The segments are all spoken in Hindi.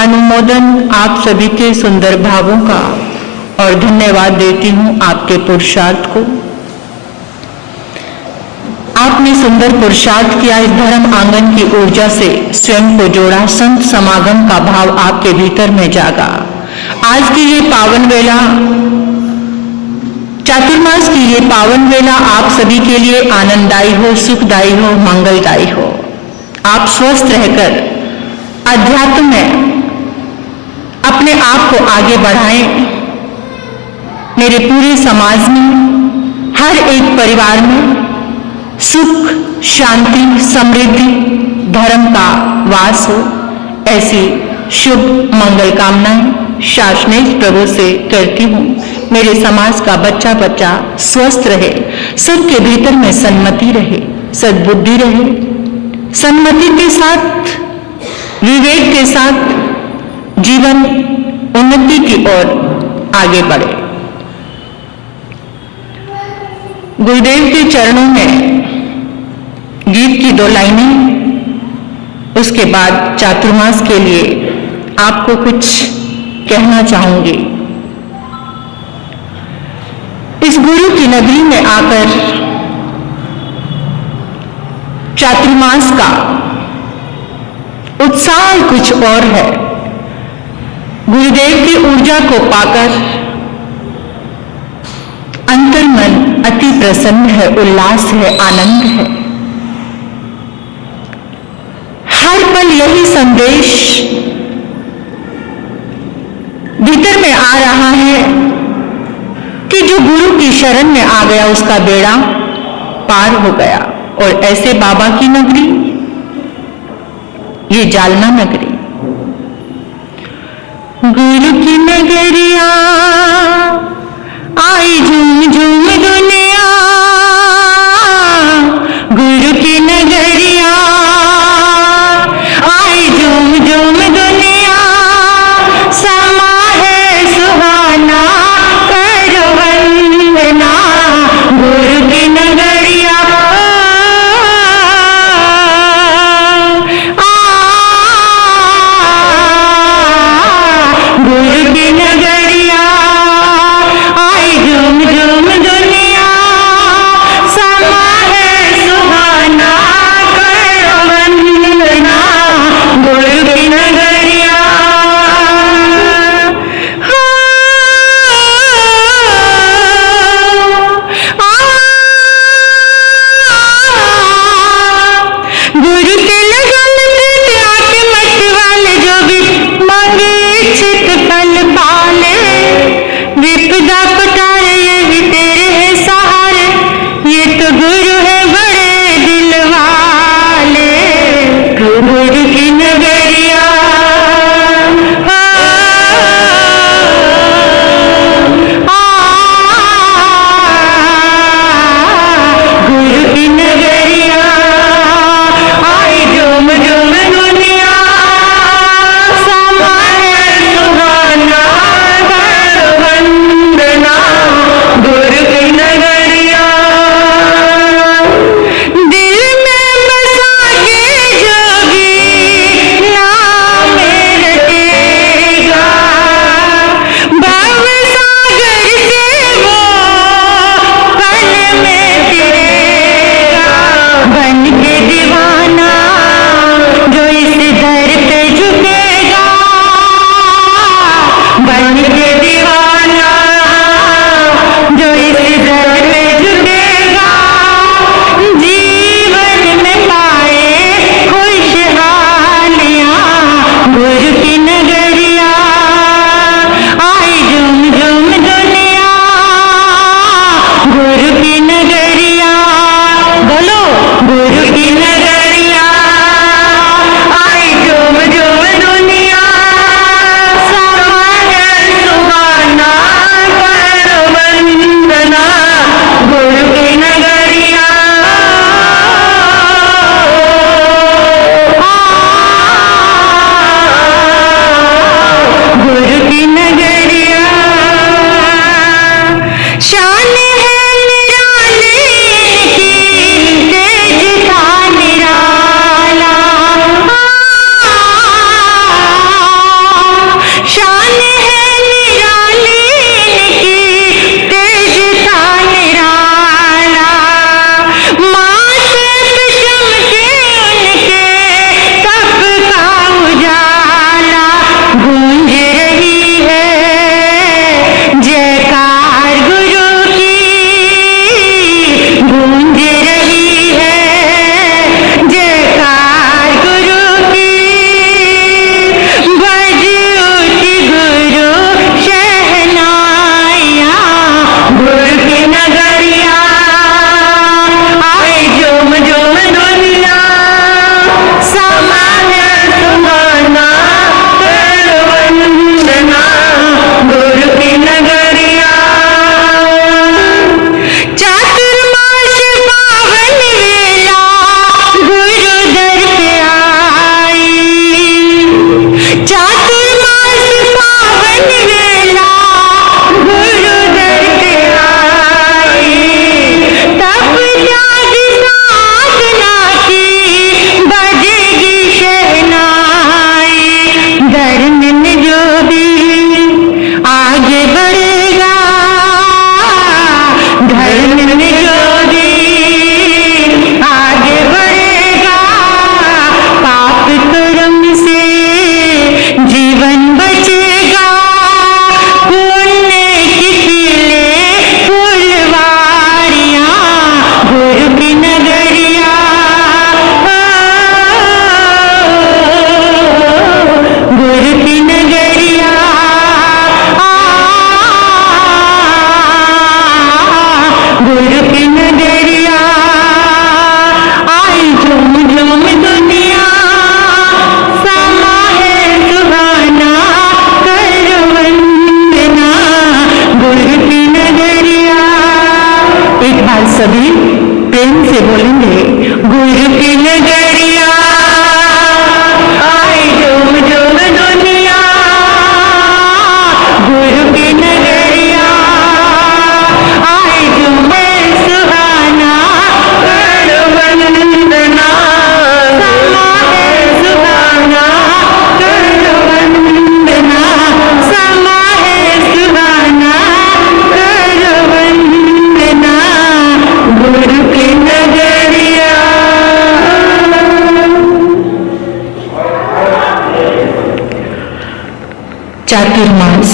अनुमोदन आप सभी के सुंदर भावों का और धन्यवाद देती हूं आपके पुरुषार्थ को। आपने सुंदर पुरुषार्थ किया, इस धर्म आंगन की ऊर्जा से स्वयं को जोड़ा, संत समागम का भाव आपके भीतर में जागा। आज की ये पावन वेला, चातुर्मास की ये पावन वेला आप सभी के लिए आनंददायी हो, सुखदायी हो, मंगलदायी हो। आप स्वस्थ रहकर अध्यात्म में अपने आप को आगे बढ़ाएं। मेरे पूरे समाज में, हर एक परिवार में सुख, शांति, समृद्धि, धर्म का वास हो, ऐसी शुभ मंगल कामनाएं शासनेश प्रभु से करती हूँ। मेरे समाज का बच्चा बच्चा स्वस्थ रहे, सबके भीतर में सन्मति रहे, सद्बुद्धि रहे, सन्मति के साथ, विवेक के साथ जीवन उन्नति की ओर आगे बढ़े। गुरुदेव के चरणों में गीत की 2 लाइनें, उसके बाद चातुर्मास के लिए आपको कुछ कहना चाहूंगी। इस गुरु की नगरी में आकर चातुर्मास का उत्साह कुछ और है। गुरुदेव की ऊर्जा को पाकर अंतर्मन अति प्रसन्न है, उल्लास है, आनंद है। हर पल यही संदेश भीतर में आ रहा है कि जो गुरु की शरण में आ गया उसका बेड़ा पार हो गया। और ऐसे बाबा की नगरी, ये जालना नगरी, गुरु की नगरिया आई झूम झूम दुनिया, गुरु की नगरिया आई झूम झूम दुनिया, समा है सुहाना करो वंदना, गुरु की नगरिया गुरु की नगरिया आई झूम झूम दुनिया। की नगरिया आए झूम झूम दुनिया, गुरु की नगरिया आए झूमे सुहाना, कर वंदना समा है सुहाना, कर वंदना समा है सुहाना, कर वंदना गुरु की नगरिया। चातुर्मास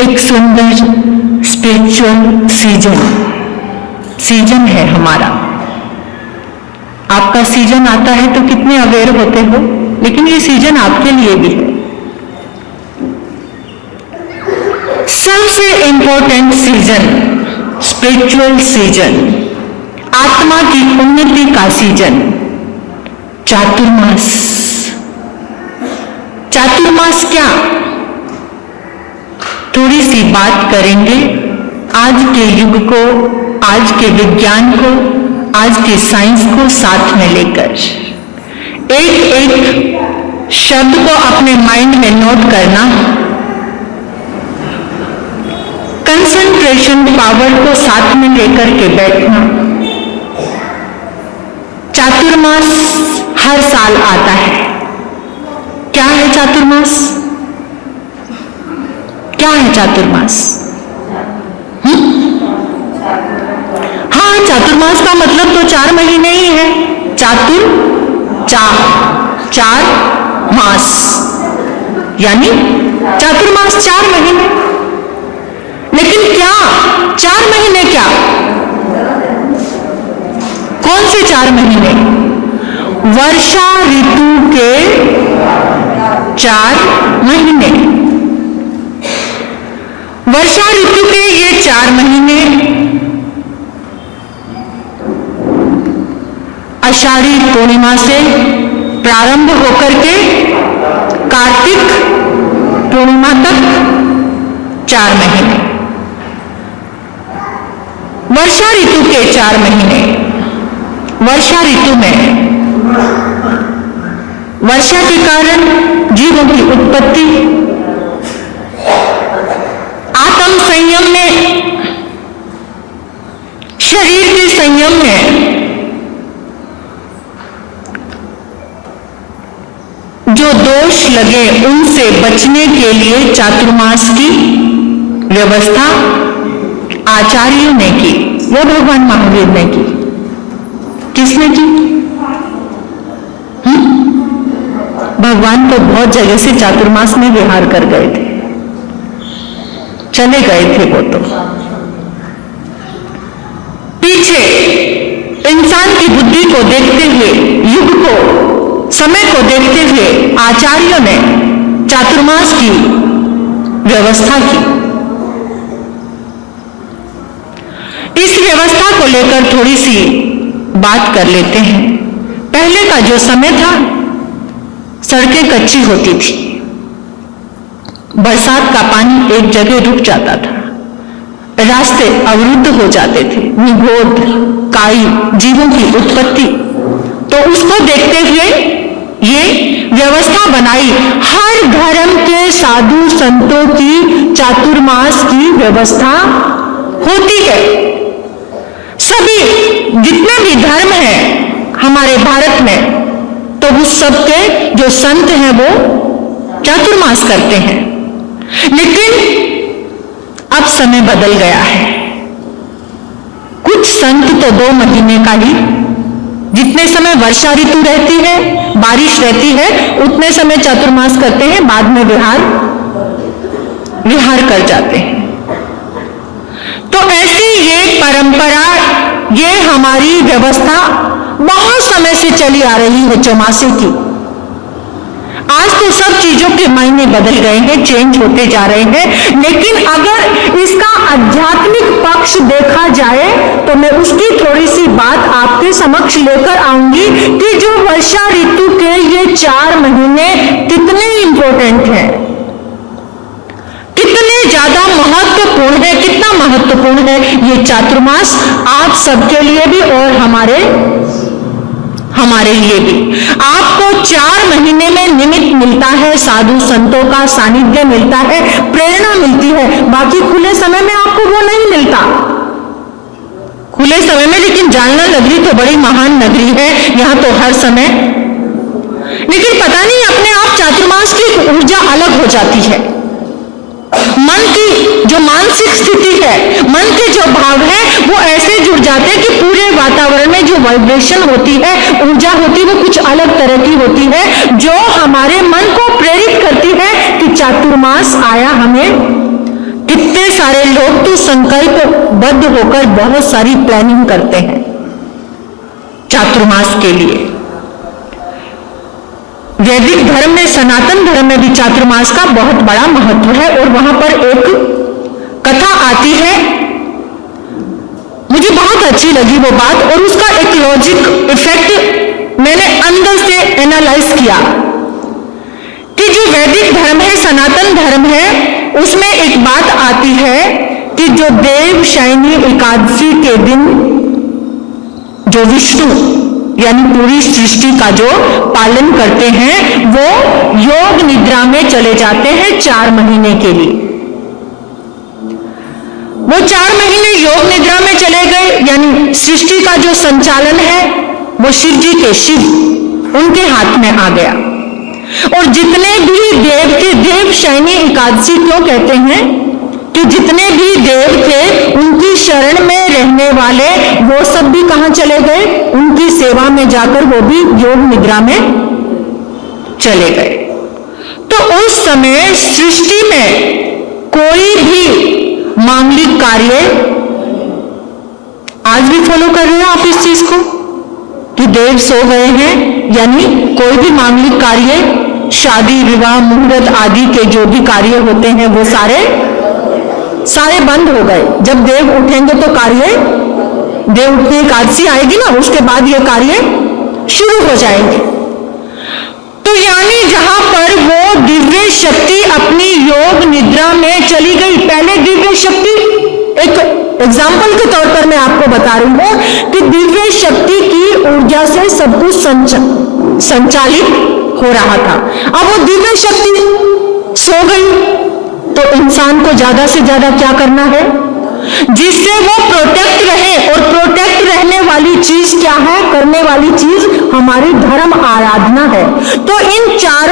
एक सुंदर स्पिरिचुअल सीजन है हमारा। आपका सीजन आता है तो कितने अवेयर होते हो, लेकिन ये सीजन आपके लिए भी है। सबसे इंपॉर्टेंट सीजन, स्पिरिचुअल सीजन, आत्मा की उन्नति का सीजन, चातुर्मास। चातुर्मास क्या? थोड़ी सी बात करेंगे आज के युग को, आज के विज्ञान को, आज के साइंस को साथ में लेकर। एक एक शब्द को अपने माइंड में नोट करना, कंसंट्रेशन पावर को साथ में लेकर के बैठना। चातुर्मास हर साल आता है। क्या है चातुर्मास? क्या है चातुर्मास? हाँ, चातुर्मास का मतलब तो 4 महीने ही है। चार मास, यानी चातुर्मास 4 महीने। लेकिन क्या 4 महीने? क्या कौन से 4 महीने? वर्षा ऋतु के 4 महीने। वर्षा ऋतु के ये 4 महीने आषाढ़ी पूर्णिमा से प्रारंभ होकर के कार्तिक पूर्णिमा तक 4 महीने। वर्षा ऋतु के 4 महीने। वर्षा ऋतु में वर्षा के कारण जीवों की उत्पत्ति, आत्म संयम में, शरीर के संयम में जो दोष लगे उनसे बचने के लिए चातुर्मास की व्यवस्था आचार्यों ने की। वो भगवान महावीर ने की। किसने की? भगवान तो बहुत जगह से चातुर्मास में विहार कर गए थे, चले गए थे वो तो। पीछे इंसान की बुद्धि को देखते हुए, युग को, समय को देखते हुए आचार्यों ने चातुर्मास की व्यवस्था की। इस व्यवस्था को लेकर थोड़ी सी बात कर लेते हैं। पहले का जो समय था, सड़कें कच्ची होती थी, बरसात का पानी एक जगह रुक जाता था, रास्ते अवरुद्ध हो जाते थे, निगोद, काई, जीवों की उत्पत्ति। तो उसको देखते हुए ये व्यवस्था बनाई। हर धर्म के साधु संतों की चातुर्मास की व्यवस्था होती है। सभी जितने भी धर्म हैं हमारे भारत में, तो उस सब के जो संत हैं वो चातुर्मास करते हैं। लेकिन अब समय बदल गया है। कुछ संत तो 2 महीने का ही, जितने समय वर्षा ऋतु रहती है, बारिश रहती है, उतने समय चातुर्मास करते हैं, बाद में विहार कर जाते हैं। तो ऐसी ये परंपरा, ये हमारी व्यवस्था बहुत समय से चली आ रही है चौमासे की। आज तो सब चीजों के मायने बदल गए हैं, चेंज होते जा रहे हैं, लेकिन अगर इसका आध्यात्मिक पक्ष देखा जाए तो मैं उसकी थोड़ी सी बात आपके समक्ष लेकर आऊंगी कि जो वर्षा ऋतु के ये 4 महीने कितने इंपॉर्टेंट हैं, कितने सबसे ज्यादा महत्वपूर्ण है। कितना महत्वपूर्ण है ये चातुर्मास आप सबके लिए भी और हमारे लिए भी। आपको 4 महीने में निमित्त मिलता है, साधु संतों का सानिध्य मिलता है, प्रेरणा मिलती है। बाकी खुले समय में आपको वो नहीं मिलता। खुले समय में लेकिन जालना नगरी तो बड़ी महान नगरी है, यहां तो हर समय, लेकिन पता नहीं अपने आप चातुर्मास की ऊर्जा अलग हो जाती है। मन की जो मानसिक स्थिति है, मन के जो भाव है, वो ऐसे जुड़ जाते हैं कि पूरे वातावरण में जो वाइब्रेशन होती है, ऊर्जा होती है, वो कुछ अलग तरह की होती है, जो हमारे मन को प्रेरित करती है कि चातुर्मास आया। हमें कितने सारे लोग तो संकल्पबद्ध होकर बहुत सारी प्लानिंग करते हैं चातुर्मास के लिए। वैदिक धर्म में, सनातन धर्म में भी चातुर्मास का बहुत बड़ा महत्व है। और वहां पर एक कथा आती है, मुझे बहुत अच्छी लगी वो बात, और उसका एक लॉजिक इफेक्ट मैंने अंदर से एनालाइज किया कि जो वैदिक धर्म है, सनातन धर्म है, उसमें एक बात आती है कि जो देवशयनी एकादशी के दिन जो विष्णु यानी पूरी सृष्टि का जो पालन करते हैं, वो योग निद्रा में चले जाते हैं 4 महीने के लिए। वो 4 महीने योग निद्रा में चले गए, यानी सृष्टि का जो संचालन है वो शिव जी के, शिव उनके हाथ में आ गया। और जितने भी देव थे, देवशयनी एकादशी क्यों कहते हैं कि जितने भी देव थे उनकी शरण में रहने वाले वो सब भी कहां चले गए, उनकी सेवा में जाकर वो भी योग निद्रा में चले गए। तो उस समय सृष्टि में कोई भी मांगलिक कार्य, आज भी फॉलो कर रहे हो आप इस चीज को कि देव सो गए हैं, यानी कोई भी मांगलिक कार्य, शादी विवाह मुहूर्त आदि के जो भी कार्य होते हैं वो सारे बंद हो गए। जब देव उठेंगे तो कार्य, देव उठने एकादशी आएगी ना, उसके बाद ये कार्य शुरू हो जाएंगे। तो यानी जहां पर वो दिव्य शक्ति अपनी योग निद्रा में चली गई, पहले दिव्य शक्ति, एक एग्जाम्पल के तौर पर मैं आपको बता रही हूं कि दिव्य शक्ति की ऊर्जा से सब कुछ संचालित हो रहा था। अब वो दिव्य शक्ति सो गई, तो इंसान को ज्यादा से ज्यादा क्या करना है, जिससे वो प्रोटेक्ट रहे। और प्रोटेक्ट रहने वाली चीज क्या है, करने वाली चीज हमारी धर्म आराधना है। तो इन 4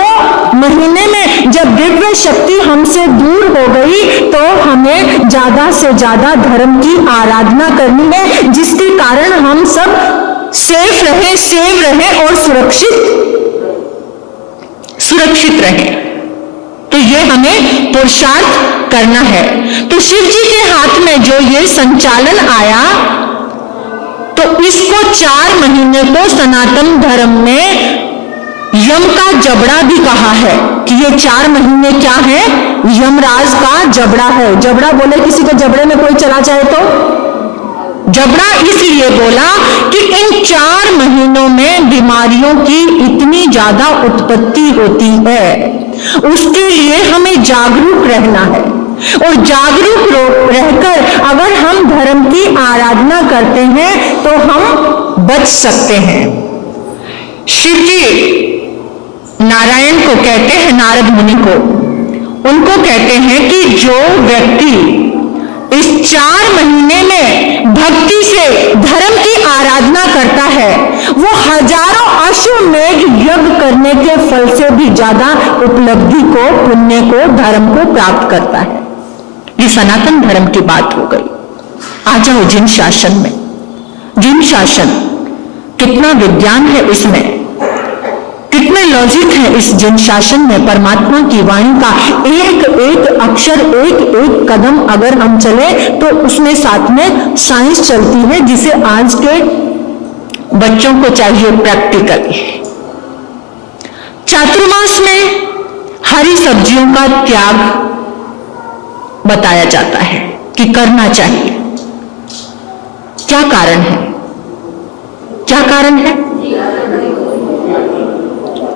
महीने में जब दिव्य शक्ति हमसे दूर हो गई, तो हमें ज्यादा से ज्यादा धर्म की आराधना करनी है, जिसके कारण हम सब सेफ रहे, सेव रहे और सुरक्षित रहे। तो ये हमें पुरुषार्थ करना है। तो शिव जी के हाथ में जो ये संचालन आया, तो इसको 4 महीने को सनातन धर्म में यम का जबड़ा भी कहा है कि ये 4 महीने क्या है, यमराज का जबड़ा है। जबड़ा बोले किसी के जबड़े में कोई चला जाए तो जबड़ा इसलिए बोला कि इन 4 महीनों में बीमारियों की इतनी ज्यादा उत्पत्ति होती है, उसके लिए हमें जागरूक रहना है। और जागरूक रहकर अगर हम धर्म की आराधना करते हैं तो हम बच सकते हैं। शिव जी नारायण को कहते हैं, नारद मुनि को, उनको कहते हैं कि जो व्यक्ति इस 4 महीने में भक्ति से धर्म की आराधना करता है, वो हजारों अश्वमेध यज्ञ करने के फल से भी ज्यादा उपलब्धि को, पुण्य को, धर्म को प्राप्त करता है। ये सनातन धर्म की बात हो गई। आ जाओ जिन शासन में। जिन शासन, कितना विज्ञान है इसमें, कितने लॉजिक है इस जिन शासन में। परमात्मा की वाणी का एक एक अक्षर, एक एक कदम अगर हम चले तो उसमें साथ में साइंस चलती है, जिसे आज के बच्चों को चाहिए प्रैक्टिकल। चातुर्मास में हरी सब्जियों का त्याग बताया जाता है कि करना चाहिए। क्या कारण है? क्या कारण है?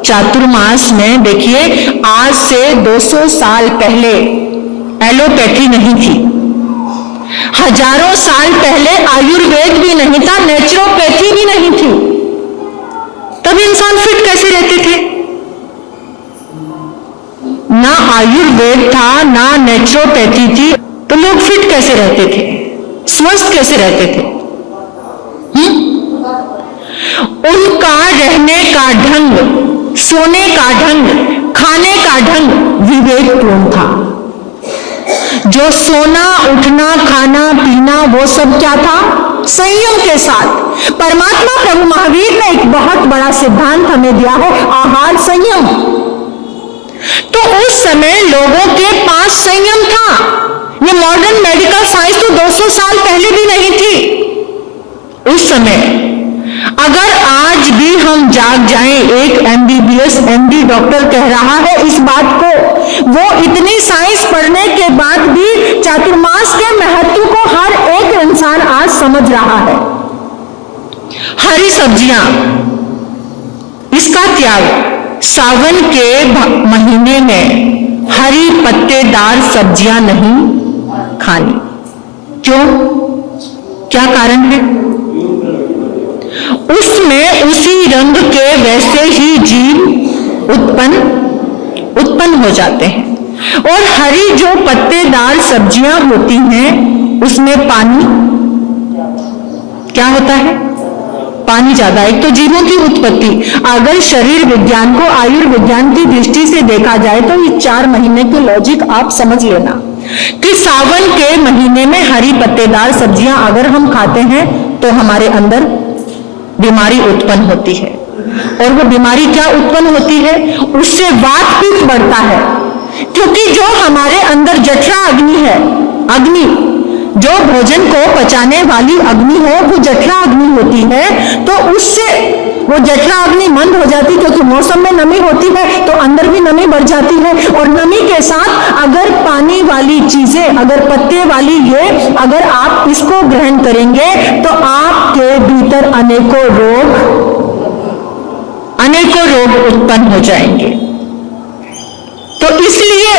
चातुर्मास में देखिए, आज से 200 साल पहले एलोपैथी नहीं थी, हजारों साल पहले आयुर्वेद भी नहीं था, नेचुरोपैथी भी नहीं थी, तब इंसान फिट कैसे रहते थे? ना आयुर्वेद था ना नेचुरोपैथी थी, तो लोग फिट कैसे रहते थे, स्वस्थ कैसे रहते थे? उनका रहने का ढंग, सोने का ढंग, खाने का ढंग विवेकपूर्ण था। जो सोना, उठना, खाना, पीना, वो सब क्या था? संयम के साथ। परमात्मा प्रभु महावीर ने एक बहुत बड़ा सिद्धांत हमें दिया है, आहार संयम। तो उस समय लोगों के पास संयम था। ये मॉडर्न मेडिकल साइंस तो 200 साल पहले भी नहीं थी। उस समय अगर आज भी हम जाग जाएं, एक MBBS MD डॉक्टर कह रहा है इस बात को, वो इतनी साइंस पढ़ने के बाद भी चातुर्मास के महत्व को हर एक इंसान आज समझ रहा है। हरी सब्जियां, इसका त्याग। सावन के महीने में हरी पत्तेदार सब्जियां नहीं खानी। क्यों? क्या कारण है? उसमें उसी रंग के वैसे ही जीव उत्पन्न हो जाते हैं। और हरी जो पत्तेदार सब्जियां होती हैं उसमें पानी क्या होता है? पानी ज्यादा। एक तो जीवों की उत्पत्ति, अगर शरीर विज्ञान को आयुर्विज्ञान की दृष्टि से देखा जाए तो ये 4 महीने की लॉजिक आप समझ लेना कि सावन के महीने में हरी पत्तेदार सब्जियां अगर हम खाते हैं तो हमारे अंदर बीमारी उत्पन्न होती है। और वो बीमारी क्या उत्पन्न होती है? उससे वात पित्त बढ़ता है, क्योंकि जो हमारे अंदर जठरा अग्नि है, अग्नि जो भोजन को पचाने वाली अग्नि है वो जठरा अग्नि होती है, तो उससे वो जठरा अग्नि मंद हो जाती, क्योंकि मौसम में नमी होती है तो अंदर भी नमी बढ़ जाती है। और नमी के साथ अगर पानी वाली चीजें, अगर पत्ते वाली ये अगर आप इसको ग्रहण करेंगे तो आपके भीतर अनेकों रोग उत्पन्न हो जाएंगे। तो इसलिए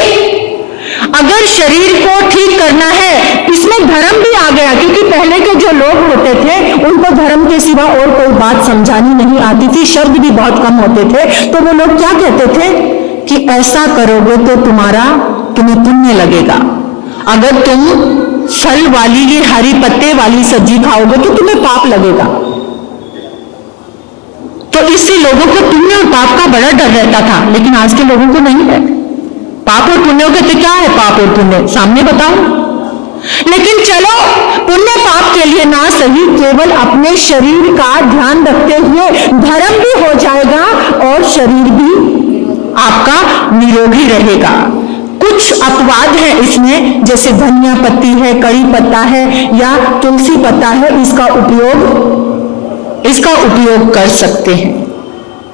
अगर शरीर को ठीक करना है, इसमें धर्म भी आ गया, क्योंकि पहले के जो लोग होते थे उनको धर्म के सिवा और कोई बात समझानी नहीं आती थी, शब्द भी बहुत कम होते थे। तो वो लोग क्या कहते थे कि ऐसा करोगे तो तुम्हें पुण्य लगेगा, अगर तुम फल वाली ये हरी पत्ते वाली सब्जी खाओगे तो तुम्हें पाप लगेगा। तो इससे लोगों को पुण्य और पाप का बड़ा डर रहता था, लेकिन आज के लोगों को नहीं है। पाप और पुण्य कहते क्या है? पाप और पुण्य सामने बताओ। लेकिन चलो, पुण्य पाप के लिए ना सही, केवल अपने शरीर का ध्यान रखते हुए धर्म भी हो जाएगा और शरीर भी आपका निरोगी रहेगा। कुछ अपवाद है इसमें, जैसे धनिया पत्ती है, कड़ी पत्ता है या तुलसी पत्ता है, इसका उपयोग कर सकते हैं।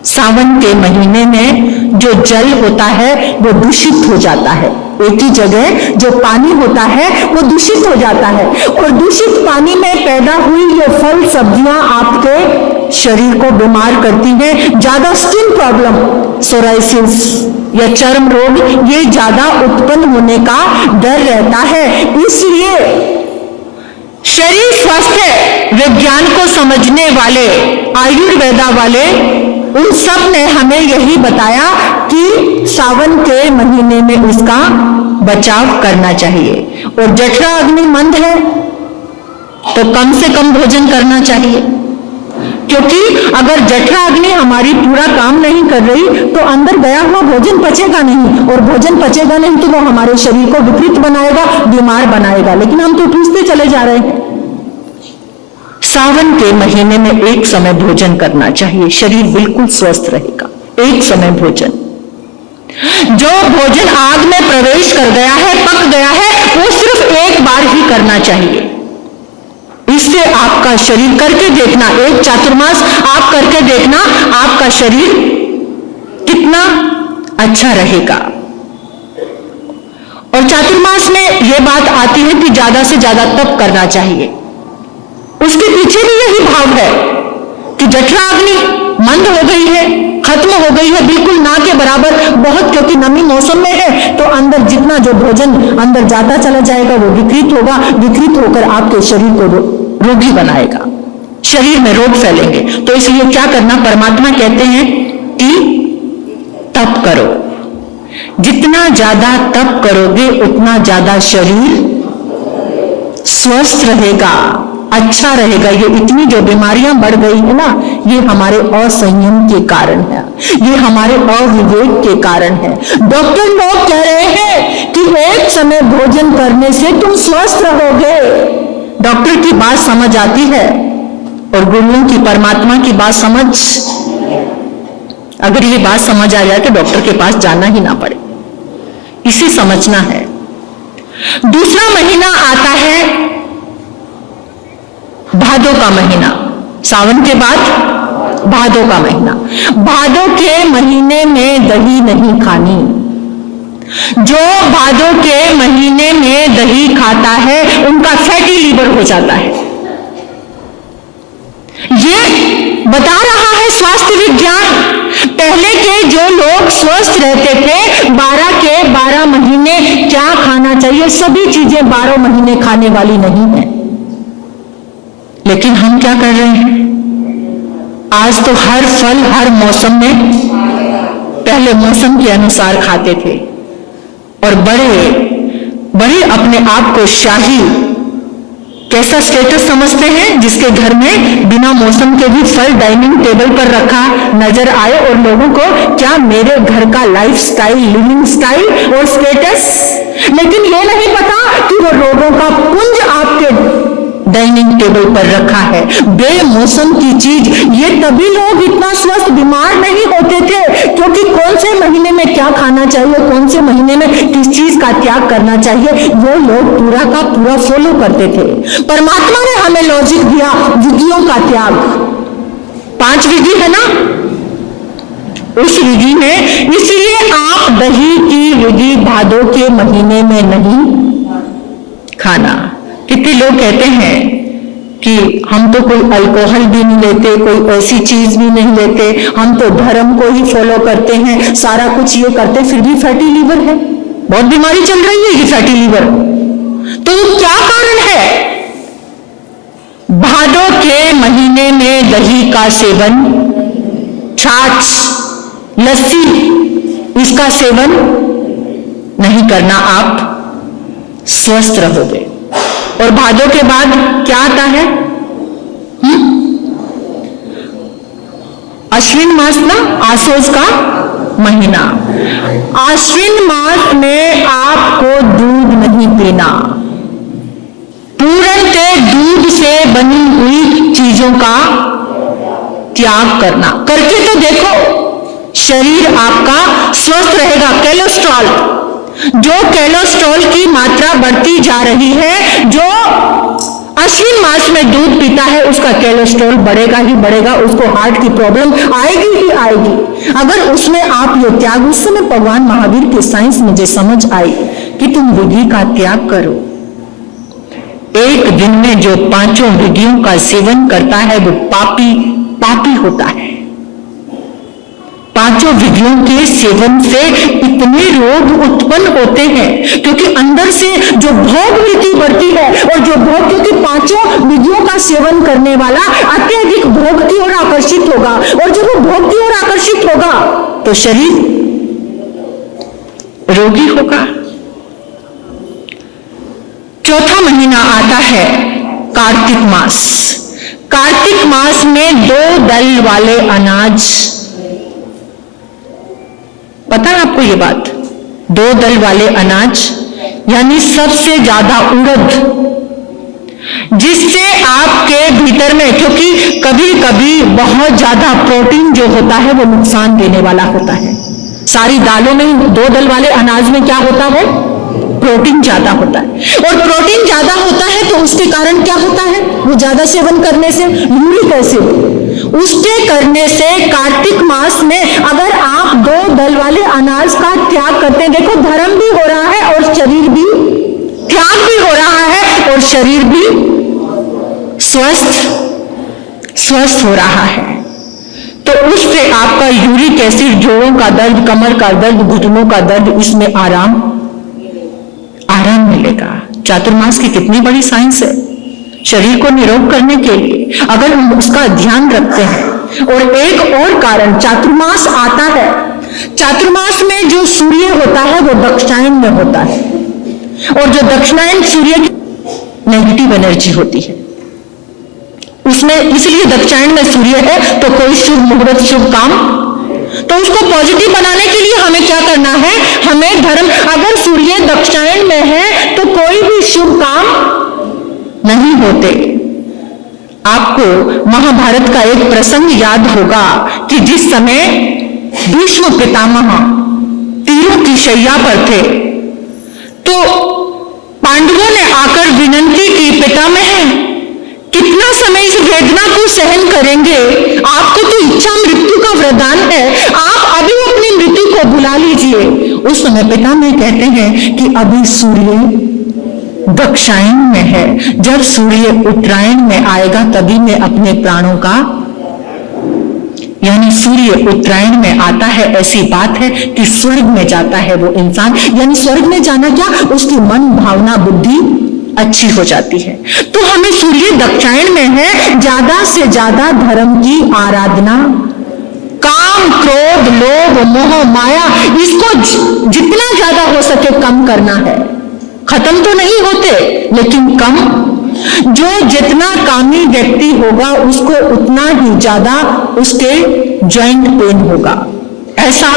सावन के महीने में जो जल होता है वो दूषित हो जाता है। एक ही जगह जो पानी होता है वो दूषित हो जाता है, और दूषित पानी में पैदा हुई ये फल सब्जियां आपके शरीर को बीमार करती हैं। ज्यादा स्किन प्रॉब्लम, सोराइसिस या चर्म रोग, ये ज्यादा उत्पन्न होने का डर रहता है। इसलिए शरीर स्वस्थ है, विज्ञान को समझने वाले, आयुर्वेदा वाले, उन सब ने हमें यही बताया कि सावन के महीने में उसका बचाव करना चाहिए। और जठरा अग्नि मंद है तो कम से कम भोजन करना चाहिए, क्योंकि अगर जठरा अग्नि हमारी पूरा काम नहीं कर रही तो अंदर गया हुआ भोजन पचेगा नहीं, और भोजन पचेगा नहीं तो वो हमारे शरीर को विकृत बनाएगा, बीमार बनाएगा। लेकिन हम तो ठूसते चले जा रहे हैं। सावन के महीने में एक समय भोजन करना चाहिए, शरीर बिल्कुल स्वस्थ रहेगा। एक समय भोजन, जो भोजन आग में प्रवेश कर गया है, पक गया है, वो सिर्फ एक बार ही करना चाहिए। इससे आपका शरीर, करके देखना, एक चातुर्मास आप करके देखना, आपका शरीर कितना अच्छा रहेगा। और चातुर्मास में यह बात आती है कि ज्यादा से ज्यादा तप करना चाहिए। उसके पीछे भी यही भाव है कि जठरा अग्नि मंद हो गई है, खत्म हो गई है, बिल्कुल ना के बराबर, बहुत, क्योंकि नमी मौसम में है तो अंदर जितना जो भोजन अंदर जाता चला जाएगा वो विकृत होगा, विकृत होकर आपके शरीर को रोगी बनाएगा, शरीर में रोग फैलेंगे। तो इसलिए क्या करना, परमात्मा कहते हैं कि तप करो, जितना ज्यादा तप करोगे उतना ज्यादा शरीर स्वस्थ रहेगा, अच्छा रहेगा। ये इतनी जो बीमारियां बढ़ गई है ना, ये हमारे असंयम के कारण है, ये हमारे अविवेक के कारण है। डॉक्टर लोग कह रहे हैं कि एक समय भोजन करने से तुम स्वस्थ रहोगे। डॉक्टर की बात समझ आती है और गुरुओं की, परमात्मा की बात समझ, अगर ये बात समझ आ जाए तो डॉक्टर के पास जाना ही ना पड़े, इसे समझना है। दूसरा महीना आता है भादों का महीना, सावन के बाद भादों का महीना। भादों के महीने में दही नहीं खानी। जो भादों के महीने में दही खाता है उनका फैटी लीवर हो जाता है। ये बता रहा है स्वास्थ्य विज्ञान। पहले के जो लोग स्वस्थ रहते थे, 12 के 12 महीने क्या खाना चाहिए, सभी चीजें 12 महीने खाने वाली नहीं है। लेकिन हम क्या कर रहे हैं, आज तो हर फल हर मौसम में, पहले मौसम के अनुसार खाते थे और बड़े बड़े अपने आप को शाही, कैसा स्टेटस समझते हैं, जिसके घर में बिना मौसम के भी फल डाइनिंग टेबल पर रखा नजर आए और लोगों को क्या मेरे घर का लाइफ स्टाइल, लिविंग स्टाइल और स्टेटस। लेकिन ये नहीं पता कि वो रोगों का पुंज आपके डाइनिंग टेबल पर रखा है, बेमौसम की चीज। ये तभी लोग इतना स्वस्थ बीमार नहीं होते थे, क्योंकि कौन से महीने में क्या खाना चाहिए, कौन से महीने में किस चीज का त्याग करना चाहिए, वो लोग पूरा का पूरा फॉलो करते थे। परमात्मा ने हमें लॉजिक दिया, विधियों का त्याग। 5 विधि है ना, उस विधि में, इसलिए आप दही की विधि भादों के महीने में नहीं खाना। कितने लोग कहते हैं कि हम तो कोई अल्कोहल भी नहीं लेते, कोई ऐसी चीज भी नहीं लेते, हम तो धर्म को ही फॉलो करते हैं, सारा कुछ ये करते, फिर भी फैटी लीवर है, बहुत बीमारी चल रही है ये फैटी लीवर। तो क्या कारण है? भादों के महीने में दही का सेवन, छाछ, लस्सी, इसका सेवन नहीं करना, आप स्वस्थ रहोगे। और भादों के बाद क्या आता है? अश्विन मास ना, आसोज का महीना। अश्विन मास में आपको दूध नहीं पीना, पूर्णतः दूध से बनी हुई चीजों का त्याग करना। करके तो देखो, शरीर आपका स्वस्थ रहेगा। कोलेस्ट्रॉल, जो कोलेस्ट्रॉल की मात्रा बढ़ती जा रही है, जो अश्विन मास में दूध पीता है उसका कोलेस्ट्रॉल बढ़ेगा ही बढ़ेगा, उसको हार्ट की प्रॉब्लम आएगी ही आएगी। अगर उसमें आप ये त्याग, उस समय भगवान महावीर की साइंस मुझे समझ आई कि तुम विधि का त्याग करो। एक दिन में जो 5 विधियों का सेवन करता है वो पापी पापी होता है। 5 विधियों के सेवन से इतने रोग उत्पन्न होते हैं, क्योंकि अंदर से जो भोग वृत्ति बढ़ती है, और जो भोग, क्योंकि 5 विधियों का सेवन करने वाला अत्यधिक भोग की ओर आकर्षित होगा, और जब वो भोग की ओर आकर्षित होगा तो शरीर रोगी होगा। चौथा महीना आता है कार्तिक मास। कार्तिक मास में 2 दल वाले अनाज, पता है आपको ये बात? 2 दल वाले अनाज यानी सबसे ज्यादा उड़द, जिससे आपके भीतर में, क्योंकि कभी कभी बहुत ज्यादा प्रोटीन जो होता है वो नुकसान देने वाला होता है। सारी दालों में 2 दल वाले अनाज में क्या होता है? प्रोटीन ज्यादा होता है, और प्रोटीन ज्यादा होता है तो उसके कारण क्या होता है? वो ज्यादा सेवन करने से यूरिक एसिड, उसके करने से कार्तिक मास में अगर आप 2 दल वाले अनाज का त्याग करते हैं, देखो धर्म भी हो रहा है और शरीर भी, त्याग भी हो रहा है और शरीर भी स्वस्थ हो रहा है। तो उससे आपका यूरिक एसिड, जोड़ों का दर्द, कमर का दर्द, घुटनों का दर्द, इसमें आराम मिलेगा। चातुर्मास की कितनी बड़ी साइंस है शरीर को निरोग करने के लिए, अगर हम उसका ध्यान रखते हैं। और एक और कारण चातुर्मास आता है, चातुर्मास में जो सूर्य होता है वो दक्षिणायन में होता है, और जो दक्षिणायन सूर्य की नेगेटिव एनर्जी होती है उसमें, इसलिए दक्षिणायन में सूर्य है तो कोई शुभ मुहूर्त, शुभ काम, तो उसको पॉजिटिव बनाने के लिए हमें क्या करना है, हमें धर्म, अगर सूर्य दक्षिणायन में है तो कोई भी शुभ काम नहीं होते। आपको महाभारत का एक प्रसंग याद होगा कि जिस समय भीष्म पितामह तीरों की शैया पर थे तो पांडवों ने आकर विनंती की, पितामह कितना समय इस वेदना को सहन करेंगे, आपको तो इच्छा मृत्यु का वरदान है, आप अभी अपनी मृत्यु को बुला लीजिए। उस समय पितामह कहते हैं कि अभी सूर्य दक्षिणायन में है, जब सूर्य उत्तरायण में आएगा तभी मैं अपने प्राणों का, यानी सूर्य उत्तरायण में आता है, ऐसी बात है कि स्वर्ग में जाता है वो इंसान, यानी स्वर्ग में जाना क्या, उसकी मन, भावना, बुद्धि अच्छी हो जाती है। तो हमें सूर्य दक्षिणायन में है, ज्यादा से ज्यादा धर्म की आराधना, काम, क्रोध, लोभ, मोह, माया, इसको जितना ज्यादा हो सके कम करना है। खत्म तो नहीं होते लेकिन कम, जो जितना कामी व्यक्ति होगा उसको उतना ही ज्यादा उसके जॉइंट पेन होगा। ऐसा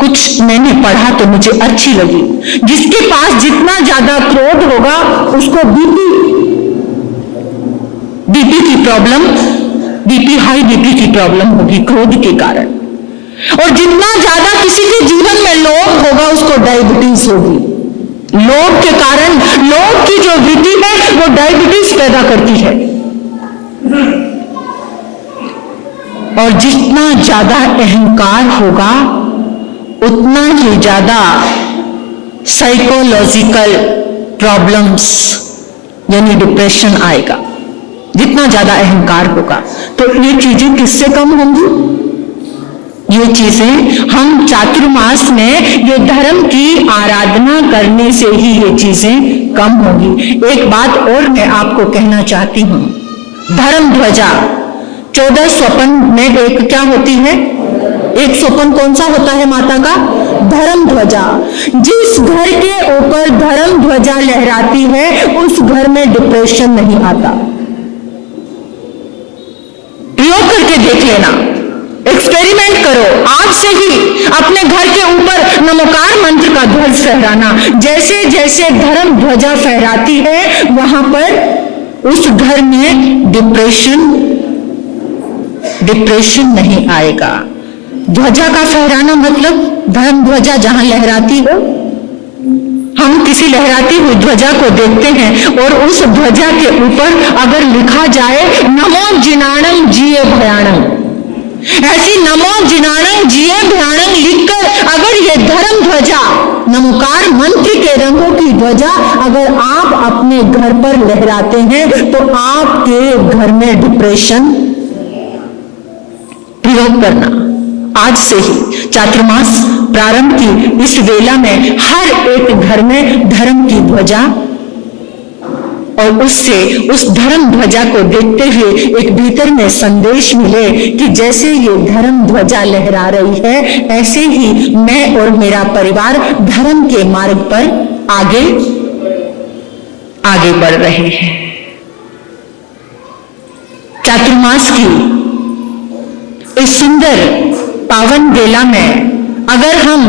कुछ मैंने पढ़ा तो मुझे अच्छी लगी, जिसके पास जितना ज्यादा क्रोध होगा उसको बीपी की प्रॉब्लम, हाई बीपी की प्रॉब्लम होगी क्रोध के कारण, और जितना ज्यादा किसी के जीवन में लोभ होगा उसको डायबिटीज होगी। लोभ के कारण, लोभ की जो वृद्धि है वो डायबिटीज पैदा करती है। और जितना ज्यादा अहंकार होगा उतना ही ज्यादा साइकोलॉजिकल प्रॉब्लम्स यानी डिप्रेशन आएगा, जितना ज्यादा अहंकार होगा। तो ये चीजें किससे कम होंगी, ये चीजें हम चातुर्मास में ये धर्म की आराधना करने से ही ये चीजें कम होंगी। एक बात और मैं आपको कहना चाहती हूं, धर्म ध्वजा 14 स्वपन में एक क्या होती है, एक स्वपन कौन सा होता है माता का, धर्म ध्वजा। जिस घर के ऊपर धर्म ध्वजा लहराती है उस घर में डिप्रेशन नहीं आता। प्रयोग करके देख लेना, एक्सपेरिमेंट करो, आज से ही अपने घर के ऊपर नमोकार मंत्र का ध्वज फहराना। जैसे जैसे धर्म ध्वजा फहराती है वहां पर उस घर में डिप्रेशन नहीं आएगा। ध्वजा का फहराना मतलब धर्म ध्वजा जहां लहराती हो, हम किसी लहराती हुई ध्वजा को देखते हैं और उस ध्वजा के ऊपर अगर लिखा जाए नमो जिनाणं जिये भयाणं, ऐसी नमो जिनाणं जिये भयाणं लिखकर अगर ये धर्म ध्वजा, नमोकार मंत्र के रंगों की ध्वजा अगर आप अपने घर पर लहराते हैं तो आपके घर में डिप्रेशन, प्रयोग करना आज से ही चातुर्मास प्रारंभ की इस वेला में हर एक घर में धर्म की ध्वजा, और उससे उस धर्म ध्वजा को देखते हुए एक भीतर में संदेश मिले कि जैसे ये धर्म ध्वजा लहरा रही है ऐसे ही मैं और मेरा परिवार धर्म के मार्ग पर आगे बढ़ रहे हैं। चातुर्मास की इस सुंदर पावन वेला में अगर हम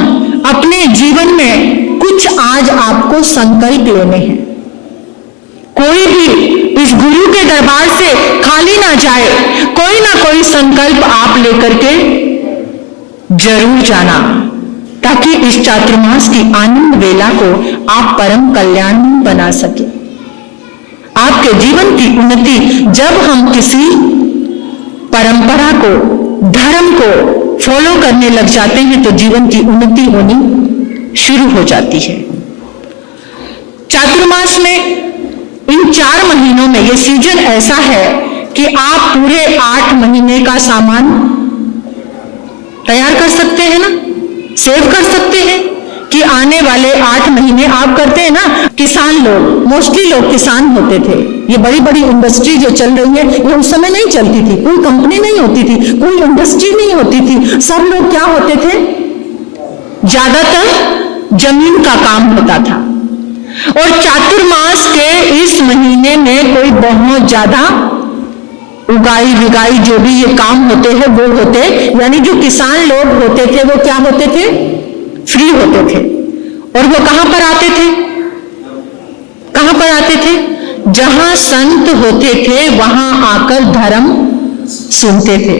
अपने जीवन में कुछ आज आपको संकल्प लेने हैं, कोई भी इस गुरु के दरबार से खाली ना जाए, कोई ना कोई संकल्प आप लेकर के जरूर जाना, ताकि इस चातुर्मास की आनंद वेला को आप परम कल्याण बना सके। आपके जीवन की उन्नति, जब हम किसी परंपरा को, धर्म को फॉलो करने लग जाते हैं तो जीवन की उन्नति होनी शुरू हो जाती है। चातुर्मास में इन 4 महीनों में ये सीजन ऐसा है कि आप पूरे 8 महीने का सामान तैयार कर सकते हैं ना, सेव कर सकते हैं कि आने वाले 8 महीने आप करते हैं ना। किसान लोग, मोस्टली लोग किसान होते थे। ये बड़ी बड़ी इंडस्ट्री जो चल रही है ये उस समय नहीं चलती थी, कोई कंपनी नहीं होती थी, कोई इंडस्ट्री नहीं होती थी। सब लोग क्या होते थे, ज्यादातर जमीन का काम होता था। और चातुर्मास के इस महीने में कोई बहुत ज्यादा उगाई विगाई जो भी ये काम होते हैं वो होते, यानी जो किसान लोग होते थे वो क्या होते थे, फ्री होते थे। और वो कहां पर आते थे, कहां पर आते थे, जहां संत होते थे वहां आकर धर्म सुनते थे।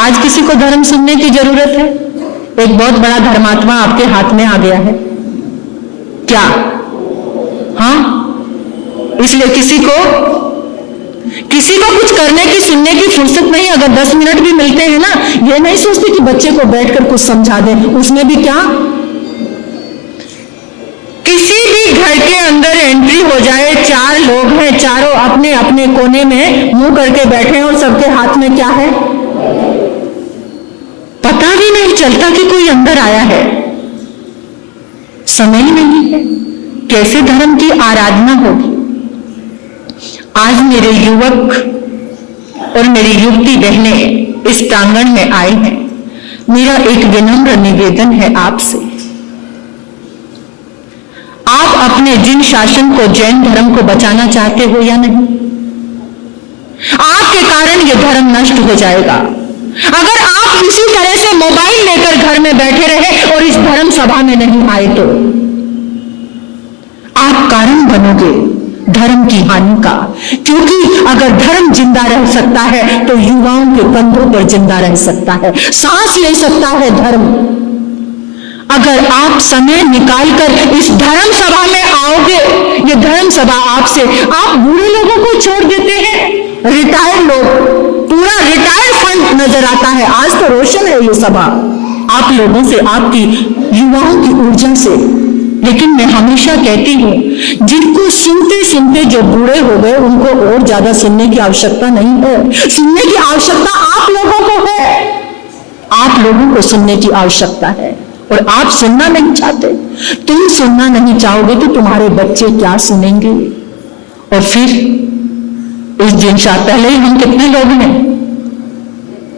आज किसी को धर्म सुनने की जरूरत है? एक बहुत बड़ा धर्मात्मा आपके हाथ में आ गया है क्या? हाँ, इसलिए किसी को कुछ करने की, सुनने की फुर्सत नहीं। अगर 10 मिनट भी मिलते हैं ना, ये नहीं सोचते कि बच्चे को बैठकर कुछ समझा दें। उसमें भी क्या, किसी भी घर के अंदर एंट्री हो जाए, 4 लोग हैं, चारों अपने अपने कोने में मुंह करके बैठे हैं और सबके हाथ में क्या है, पता भी नहीं चलता कि कोई अंदर आया है। समय ही नहीं है, कैसे धर्म की आराधना होगी? आज मेरे युवक और मेरी युवती बहनें इस प्रांगण में आए हैं। मेरा एक विनम्र निवेदन है आपसे, आप अपने जिन शासन को, जैन धर्म को बचाना चाहते हो या नहीं? आपके कारण यह धर्म नष्ट हो जाएगा। अगर आप इसी तरह से मोबाइल लेकर घर में बैठे रहे और इस धर्म सभा में नहीं आए तो आप कारण बनोगे धर्म की हानि का। क्योंकि अगर धर्म जिंदा रह सकता है तो युवाओं के कंधों पर जिंदा रह सकता है, सांस ले सकता है धर्म। अगर आप समय निकालकर इस धर्म सभा में आओगे, ये धर्म सभा आपसे, आप बूढ़े लोगों को छोड़ देते हैं, रिटायर्ड लोग, पूरा रिटायर्ड फंड नजर आता है। आज तो रोशन है ये सभा आप लोगों से, आपकी युवाओं की ऊर्जा से। लेकिन मैं हमेशा कहती हूं, जिनको सुनते सुनते जो बूढ़े हो गए उनको और ज्यादा सुनने की आवश्यकता नहीं है। सुनने की आवश्यकता आप लोगों को है, आप लोगों को सुनने की आवश्यकता है। और आप सुनना नहीं चाहते, तुम सुनना नहीं चाहोगे तो तुम्हारे बच्चे क्या सुनेंगे? और फिर इस दिन पहले ही हम कितने लोग हैं,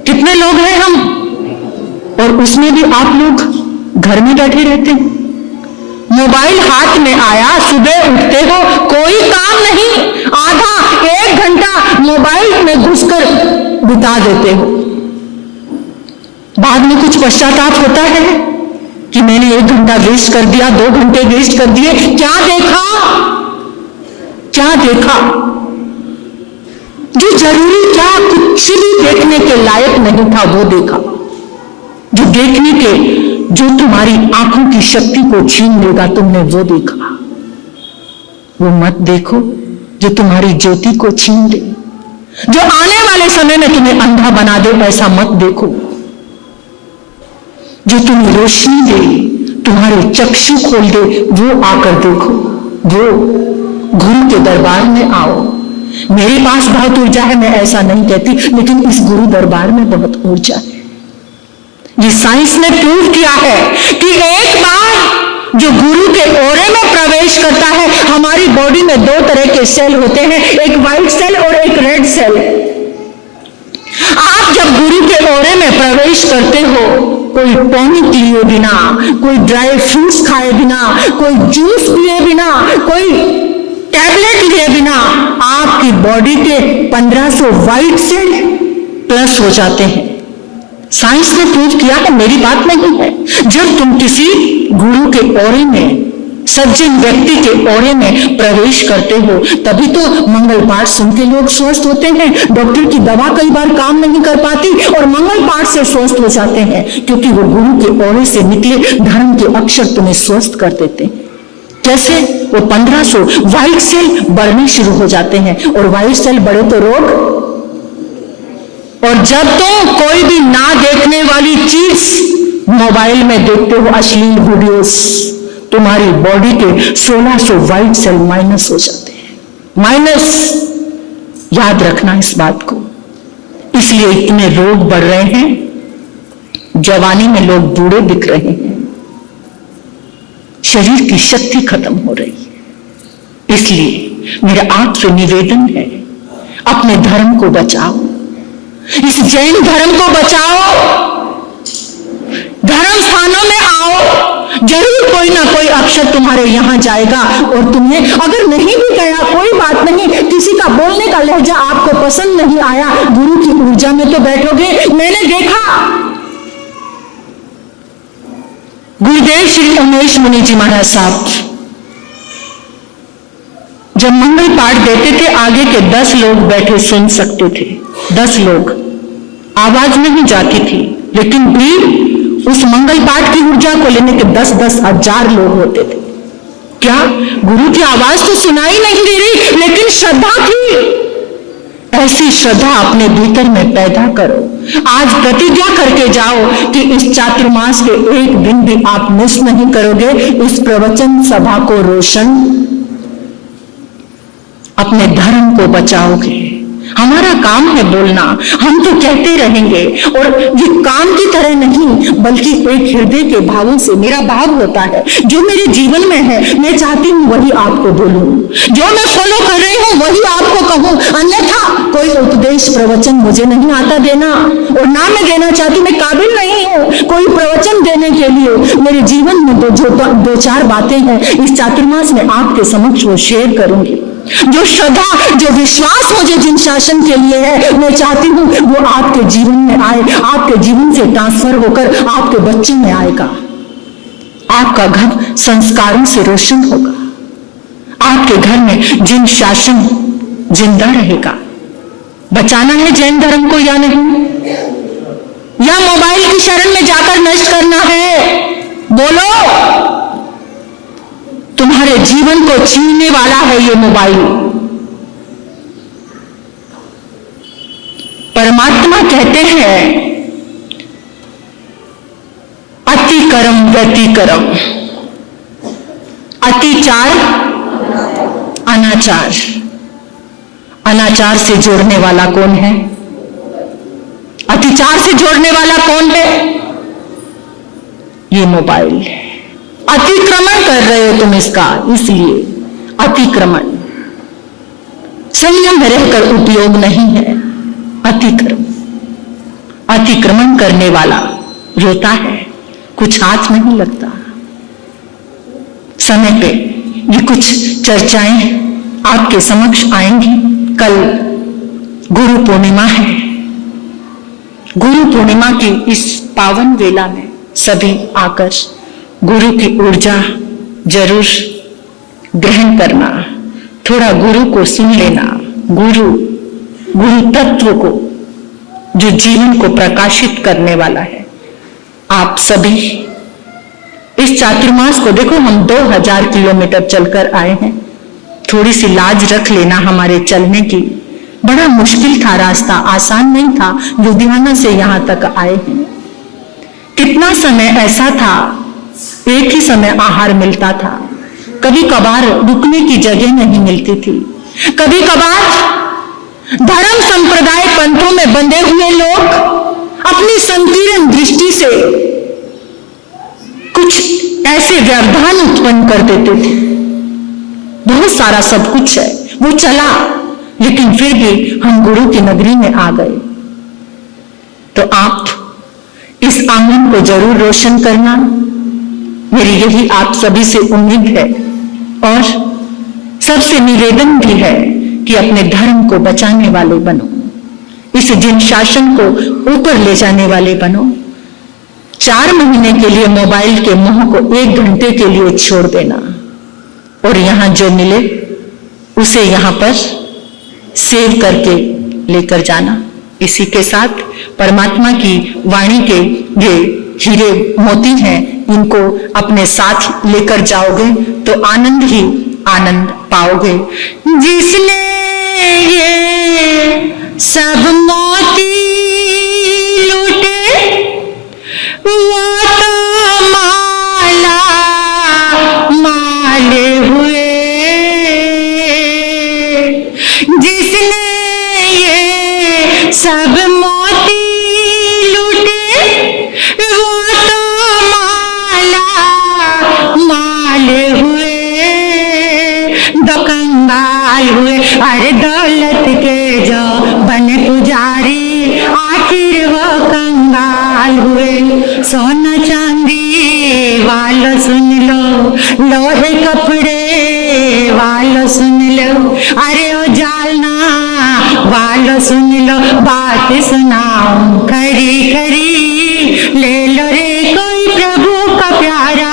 कितने लोग हैं हम, और उसमें भी आप लोग घर में बैठे रहते हैं। मोबाइल हाथ में आया, सुबह उठते हो, कोई काम नहीं, आधा 1 घंटा मोबाइल में घुसकर बिता देते हो। बाद में कुछ पश्चाताप होता है कि मैंने 1 घंटा वेस्ट कर दिया, 2 घंटे वेस्ट कर दिए। क्या देखा, क्या देखा? जो जरूरी, क्या कुछ भी देखने के लायक नहीं था वो देखा। जो देखने के, जो तुम्हारी आंखों की शक्ति को छीन लेगा, तुमने वो देखा। वो मत देखो जो तुम्हारी ज्योति को छीन ले, जो आने वाले समय में तुम्हें अंधा बना दे। ऐसा मत देखो। जो तुम्हें रोशनी दे, तुम्हारे चक्षु खोल दे, वो आकर देखो। वो गुरु के दरबार में आओ। मेरे पास बहुत ऊर्जा है, मैं ऐसा नहीं कहती, लेकिन इस गुरु दरबार में बहुत ऊर्जा है। ये साइंस ने प्रूव किया है कि एक बार जो गुरु के ओरे में प्रवेश करता है, हमारी बॉडी में 2 तरह के सेल होते हैं, एक व्हाइट सेल और एक रेड सेल। आप जब गुरु के ओरे में प्रवेश करते हो, कोई टॉनिक लिए बिना, कोई ड्राई फ्रूट्स खाए बिना, कोई जूस पिए बिना, कोई टैबलेट लिए बिना, आपकी बॉडी के 1500 व्हाइट सेल प्लस हो जाते हैं। साइंस ने प्रूव किया है, मेरी बात नहीं है। जब तुम किसी गुरु के ओरे में, सज्जन व्यक्ति के ओरे में प्रवेश करते हो, तभी तो मंगल पाठ सुन के लोग स्वस्थ होते हैं। डॉक्टर की दवा कई बार काम नहीं कर पाती और मंगल पाठ से स्वस्थ हो जाते हैं, क्योंकि वो गुरु के ओरे से निकले धर्म के अक्षर तुम्हें स्वस्थ कर देते हैं। कैसे? वो 1500 व्हाइट सेल बढ़ने शुरू हो जाते हैं, और व्हाइट सेल बढ़े तो रोग। और जब तुम कोई भी ना देखने वाली चीज मोबाइल में देखते हो, अश्लील वीडियोस, तुम्हारी बॉडी के 1600 व्हाइट सेल माइनस हो जाते हैं। माइनस याद रखना इस बात को। इसलिए इतने रोग बढ़ रहे हैं, जवानी में लोग बूढ़े दिख रहे हैं, शरीर की शक्ति खत्म हो रही है। इसलिए मेरा आपसे निवेदन है, अपने धर्म को बचाओ, इस जैन धर्म को बचाओ, धर्म स्थानों में आओ, जरूर कोई ना कोई अक्षर तुम्हारे यहां जाएगा। और तुम्हें अगर नहीं भी गया कोई बात नहीं, किसी का बोलने का लहजा आपको पसंद नहीं आया, गुरु की ऊर्जा में तो बैठोगे। मैंने देखा गुरुदेव श्री उमेश मुनि जी महाराज साहब जब मंगल पाठ देते थे, आगे के 10 लोग बैठे सुन सकते थे। 10 लोग, आवाज नहीं जाती थी, लेकिन भी उस मंगल पाठ की ऊर्जा को लेने के 10-10 हजार लोग होते थे। क्या गुरु की आवाज तो सुनाई नहीं दे रही, लेकिन श्रद्धा थी। ऐसी श्रद्धा अपने भीतर में पैदा करो। आज प्रतिज्ञा करके जाओ कि इस चातुर्मास के एक दिन भी आप मिस नहीं करोगे इस प्रवचन सभा को रोशन। अपने धर्म को बचाओगे। हमारा काम है बोलना, हम तो कहते रहेंगे, और ये काम की तरह नहीं बल्कि एक हृदय के भावों से मेरा भाव होता है। जो मेरे जीवन में है मैं चाहती हूँ वही आपको बोलूं, जो मैं फॉलो कर रही हूँ वही आपको कहूं। अन्यथा कोई उपदेश प्रवचन मुझे नहीं आता देना, और ना मैं देना चाहती, मैं काबिल नहीं हूँ कोई प्रवचन देने के लिए। मेरे जीवन में दो चार बातें हैं, इस चातुर्मास में आपके समक्ष वो शेयर करूंगी। जो श्रद्धा, जो विश्वास मुझे जिन शासन के लिए है, मैं चाहती हूं वो आपके जीवन में आए, आपके जीवन से ट्रांसफर होकर आपके बच्चे में आएगा। आपका घर संस्कारों से रोशन होगा। आपके घर में जिन शासन जिंदा रहेगा। बचाना है जैन धर्म को या नहीं, या मोबाइल की शरण में जाकर नष्ट करना है? बोलो। तुम्हारे जीवन को छीनने वाला है ये मोबाइल। परमात्मा कहते हैं अतिकरम व्यतिकरम, अतिचार अनाचार। अनाचार से जोड़ने वाला कौन है? अतिचार से जोड़ने वाला कौन है? ये मोबाइल है। अतिक्रमण कर रहे हो तुम इसका, इसलिए अतिक्रमण। संयम में रहकर उपयोग नहीं है। अतिक्रमण करने वाला रोता है, कुछ हाथ नहीं लगता। समय पे ये कुछ चर्चाएं आपके समक्ष आएंगी। कल गुरु पूर्णिमा है। गुरु पूर्णिमा की इस पावन वेला में सभी आकर गुरु की ऊर्जा जरूर ग्रहण करना, थोड़ा गुरु को सुन लेना, गुरु तत्व को जो जीवन को प्रकाशित करने वाला है। आप सभी इस चातुर्मास को देखो, हम 2000 किलोमीटर चलकर आए हैं। थोड़ी सी लाज रख लेना हमारे चलने की। बड़ा मुश्किल था रास्ता, आसान नहीं था। लुधियाना से यहां तक आए हैं। कितना समय ऐसा था, एक ही समय आहार मिलता था, कभी कभार रुकने की जगह नहीं मिलती थी, कभी कभार धर्म संप्रदाय पंथों में बंधे हुए लोग अपनी संकीर्ण दृष्टि से कुछ ऐसे व्यवधान उत्पन्न कर देते थे। बहुत सारा सब कुछ है, वो चला, लेकिन फिर भी हम गुरु की नगरी में आ गए। तो आप इस आंगन को जरूर रोशन करना, मेरी यही आप सभी से उम्मीद है। और सबसे निवेदन भी है कि अपने धर्म को बचाने वाले बनो, इस जिन शासन को ऊपर ले जाने वाले बनो। 4 महीने के लिए मोबाइल के मोह को 1 घंटे के लिए छोड़ देना, और यहां जो मिले उसे यहां पर सेव करके लेकर जाना। इसी के साथ परमात्मा की वाणी के ये हीरे मोती हैं, इनको अपने साथ लेकर जाओगे तो आनंद ही आनंद पाओगे। जिसने ये सब मोती लूटे वो तो माला माले हुए। जिसने सब मोती लूटे वो तो माला माल हुए, दो कंगाल हुए। अरे दौलत के जो बने पुजारी आखिर वो कंगाल हुए। सोना चांदी वालों सुन लो, लोहे कपड़े वालों सुन लो, अरे ओ जालना वालों सुन लो, बात सुनाऊं खरी खरी, ले लो रे कोई प्रभु का प्यारा,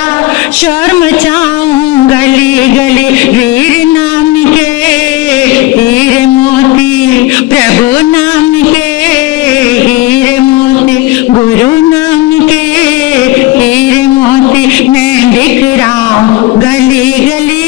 शोर मचाऊं गली गली, वीर नाम के हीरे मोती, प्रभु नाम के हीरे मोती, गुरु नाम के हीरे मोती, मैं दिख रहा हूं गली गली,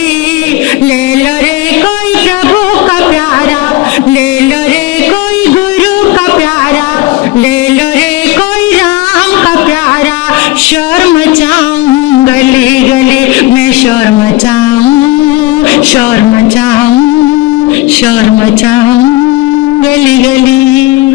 ले लो रे कोई प्रभु का प्यारा, ले लो रे कोई गुरु का प्यारा, ले लो रे कोई राम का प्यारा, शोर मचाऊं गली गली, मैं शोर मचाऊं, शोर मचाऊं, शोर मचाऊं गली गली।